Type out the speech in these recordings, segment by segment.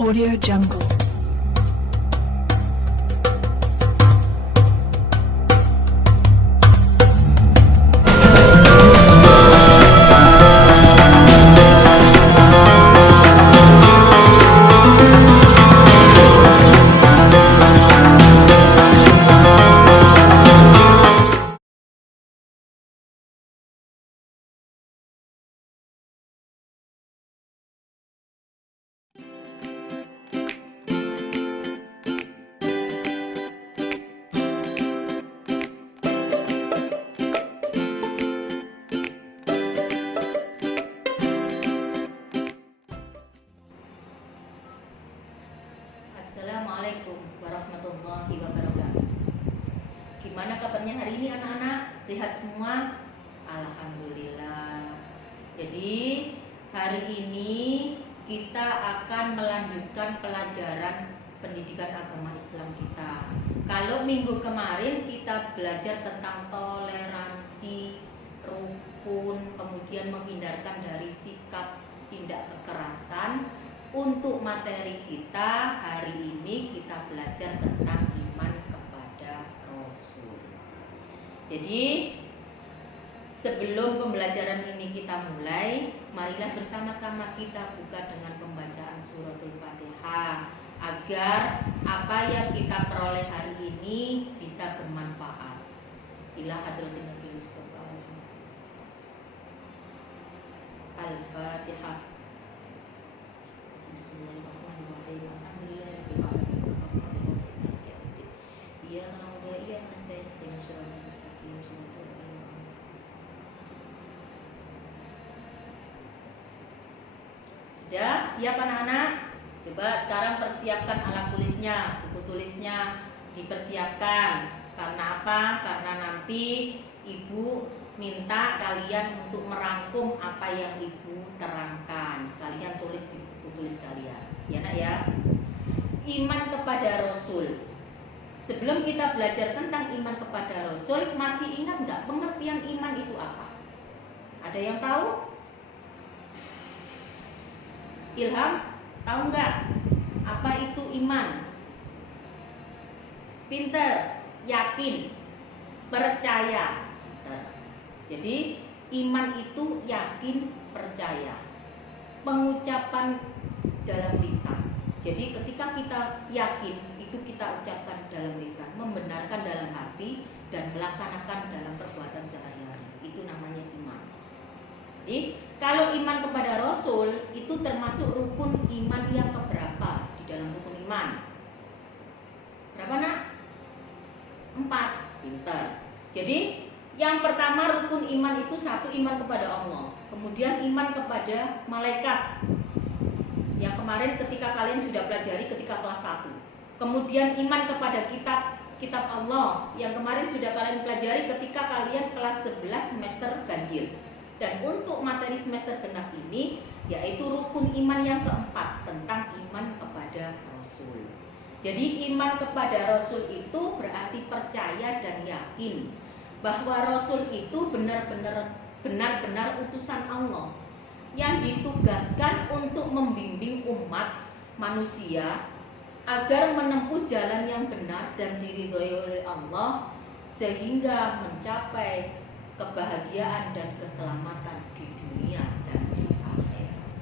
Audio Jungle. Assalamualaikum warahmatullahi wabarakatuh. Gimana kabarnya hari ini anak-anak? Sehat semua? Alhamdulillah. Jadi hari ini kita akan melanjutkan pelajaran pendidikan agama Islam kita. Kalau minggu kemarin kita belajar tentang toleransi, rukun, kemudian menghindarkan dari sikap tindak kekerasan. Untuk materi kita hari ini kita belajar tentang iman kepada Rasul. Jadi sebelum pembelajaran ini kita mulai, marilah bersama-sama kita buka dengan pembacaan suratul Fatihah agar apa yang kita peroleh hari ini bisa bermanfaat. Ila hadratin Nabi Mustafa Al-Fatihah. Sudah siap anak-anak? Coba sekarang persiapkan alat tulisnya, buku tulisnya dipersiapkan. Karena apa? Karena nanti ibu minta kalian untuk merangkum apa yang ibu terangkan. Kalian tulis di buku tulis kalian. Ya nak ya. Iman kepada Rasul. Sebelum kita belajar tentang iman kepada Rasul, masih ingat nggak pengertian iman itu apa? Ada yang tahu? Ilham, tahu nggak apa itu iman? Pinter, yakin, percaya. Jadi iman itu yakin, percaya. Pengucapan dalam lisan. Jadi ketika kita yakin, itu kita ucapkan dalam lisan, membenarkan dalam hati dan melaksanakan dalam perbuatan sehari-hari. Itu namanya iman. Jadi kalau iman kepada Rasul itu termasuk rukun iman yang keberapa di dalam rukun iman? Berapa nak? 4. Pintar. Jadi yang pertama rukun iman itu satu, iman kepada Allah. Kemudian iman kepada malaikat. Yang kemarin ketika kalian sudah pelajari ketika kelas 1. Kemudian iman kepada kitab Allah. Yang kemarin sudah kalian pelajari ketika kalian kelas 11 semester ganjil. Dan untuk materi semester genap ini yaitu rukun iman yang keempat tentang iman kepada Rasul. Jadi iman kepada Rasul itu berarti percaya dan yakin bahwa Rasul itu benar-benar utusan Allah yang ditugaskan untuk membimbing umat manusia agar menempuh jalan yang benar dan diridhoi oleh Allah sehingga mencapai kebahagiaan dan keselamatan di dunia dan di akhirat.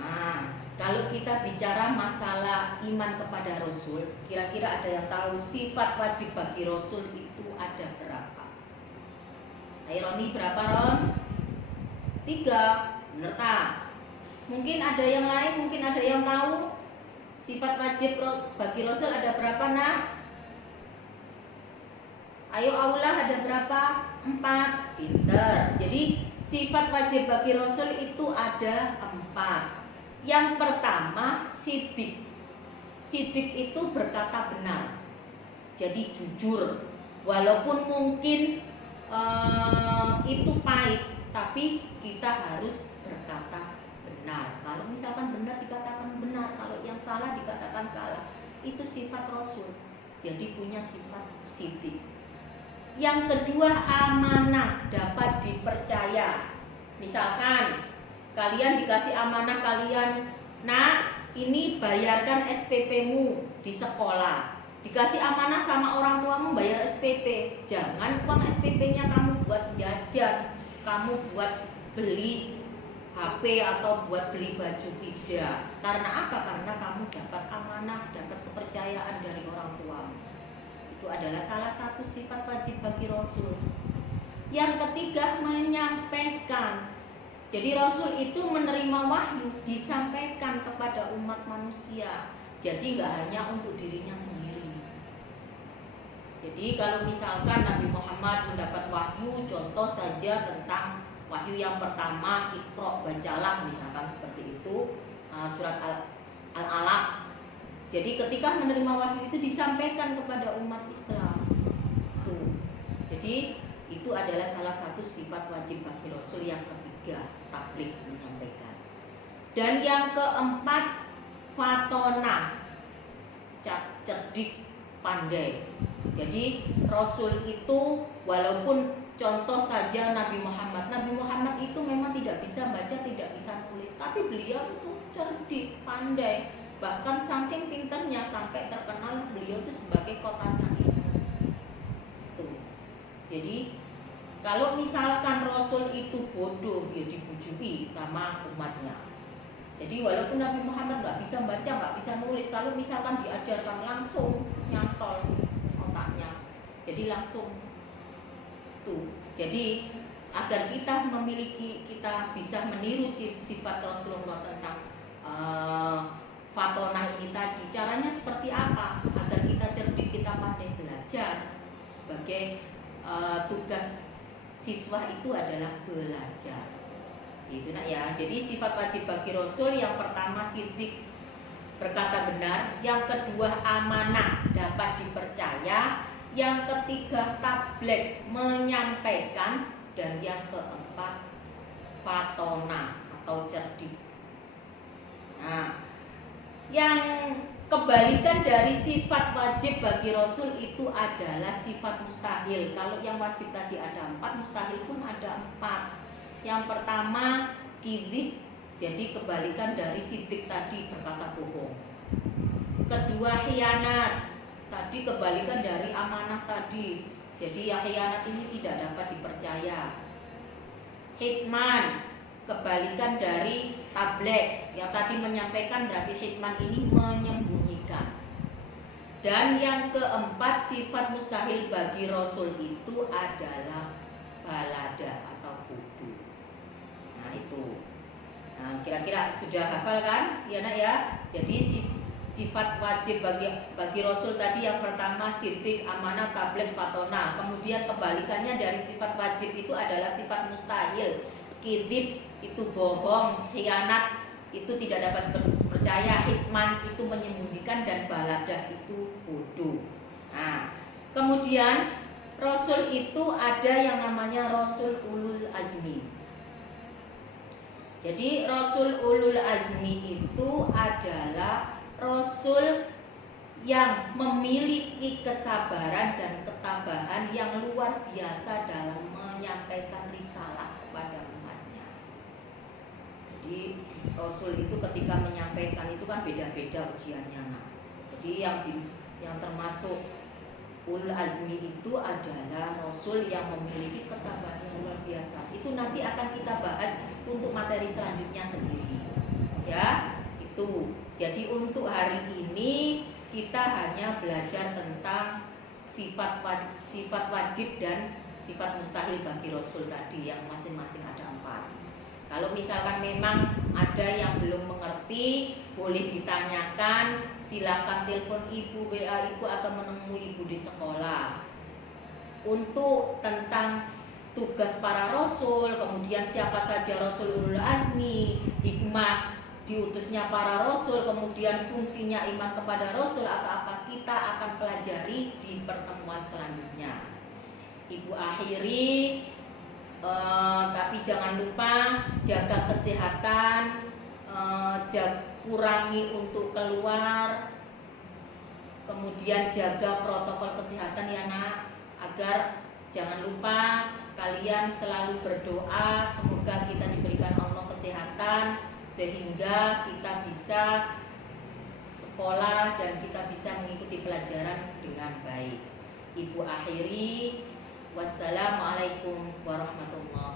Nah, kalau kita bicara masalah iman kepada Rasul, kira-kira ada yang tahu sifat wajib bagi Rasul itu ada berapa? Ayo Roni, berapa Ron? 3. Bener tak? Mungkin ada yang lain, mungkin ada yang tahu sifat wajib bagi Rasul ada berapa nak? Ayo Aulah, ada berapa? 4. Pinter. Jadi sifat wajib bagi Rasul itu ada 4. Yang pertama sidik. Sidik itu berkata benar. Jadi jujur. Walaupun mungkin itu pahit, tapi kita harus berkata benar. Kalau misalkan benar dikatakan benar, kalau yang salah dikatakan salah. Itu sifat Rasul. Jadi punya sifat sidik. Yang kedua amanah, dapat dipercaya. Misalkan kalian dikasih amanah, kalian Nak, ini bayarkan SPP-mu di sekolah. Dikasih amanah sama orang tuamu bayar SPP. Jangan uang SPP-nya kamu buat jajan, kamu buat beli HP atau buat beli baju, tidak. Karena apa? Karena kamu dapat amanah, dapat kepercayaan dari orang tuamu. Itu adalah salah satu sifat wajib bagi Rasul. Yang ketiga, menyampaikan. Jadi Rasul itu menerima wahyu, disampaikan kepada umat manusia. Jadi nggak hanya untuk dirinya sendiri. Jadi kalau misalkan Nabi Muhammad mendapat wahyu, contoh saja tentang wahyu yang pertama, Iqra, bacalah, misalkan seperti itu, surat Al-Alaq. Jadi ketika menerima wahyu itu disampaikan kepada umat Islam. Tuh. Jadi itu adalah salah satu sifat wajib bagi Rasul yang ketiga, tabligh, menyampaikan. Dan yang keempat, fatona, cerdik, pandai. Jadi Rasul itu walaupun contoh saja Nabi Muhammad itu memang tidak bisa baca, tidak bisa nulis, tapi beliau itu cerdik, pandai. Bahkan saking pintarnya sampai terkenal beliau itu sebagai kotanya ilmu. Tuh. Jadi kalau misalkan Rasul itu bodoh, ya dibujuki sama umatnya. Jadi walaupun Nabi Muhammad nggak bisa baca, nggak bisa nulis, kalau misalkan diajarkan langsung nyantol otaknya. Jadi langsung tuh. Jadi agar kita bisa meniru sifat Rasulullah tentang fatonah ini tadi, caranya seperti apa? Agar kita cerdik, kita pandai belajar. Sebagai tugas siswa itu adalah belajar. Itu nak ya. Jadi sifat wajib bagi Rasul yang pertama siddiq, berkata benar, yang kedua amanah, dapat dipercaya, yang ketiga tabligh, menyampaikan, dan yang keempat fatona atau cerdik. Nah, yang kebalikan dari sifat wajib bagi Rasul itu adalah sifat mustahil. Kalau yang wajib tadi ada 4, mustahil pun ada 4. Yang pertama kidhib, jadi kebalikan dari siddiq tadi, berkata bohong. Kedua khianat, tadi kebalikan dari amanah tadi, jadi khianat ini tidak dapat dipercaya. Hitman, kebalikan dari tabligh, yang tadi menyampaikan, berarti hitman ini menyembunyikan. Dan yang keempat, sifat mustahil bagi Rasul itu adalah balada atau bodoh. Nah itu. Nah kira-kira sudah hafal kan? Ya nak ya. Jadi sifat wajib bagi Rasul tadi yang pertama siddiq, amanah, tabligh, fatona. Kemudian kebalikannya dari sifat wajib itu adalah sifat mustahil. Kidhib itu bohong, khianat itu tidak dapat percaya, hitman itu menyembunyikan, dan baladah itu bodoh. Nah, kemudian Rasul itu ada yang namanya Rasul ulul azmi. Jadi Rasul ulul azmi itu adalah Rasul yang memiliki kesabaran dan ketabahan yang luar biasa dalam menyampaikan risalah kepada umatnya. Jadi Rasul itu ketika menyampaikan itu kan beda-beda ujiannya. Nah, jadi yang termasuk ulul azmi itu adalah Rasul yang memiliki ketabahan yang luar biasa. Itu nanti akan kita bahas untuk materi selanjutnya sendiri. Ya, itu. Jadi untuk hari ini kita hanya belajar tentang sifat wajib dan sifat mustahil bagi Rasul tadi yang masing-masing ada 4. Kalau misalkan memang ada yang belum mengerti, boleh ditanyakan, silakan telepon ibu, WA ibu, atau menemui ibu di sekolah. Untuk tentang tugas para Rasul, kemudian siapa saja Rasul ulul azmi, hikmah diutusnya para Rasul, kemudian fungsinya iman kepada Rasul atau apa, kita akan pelajari di pertemuan selanjutnya. Ibu akhiri, tapi jangan lupa jaga kesehatan, kurangi untuk keluar, kemudian jaga protokol kesehatan ya nak, agar jangan lupa kalian selalu berdoa semoga kita diberikan Allah kesehatan sehingga kita bisa sekolah dan kita bisa mengikuti pelajaran dengan baik. Ibu akhiri, wassalamualaikum warahmatullahi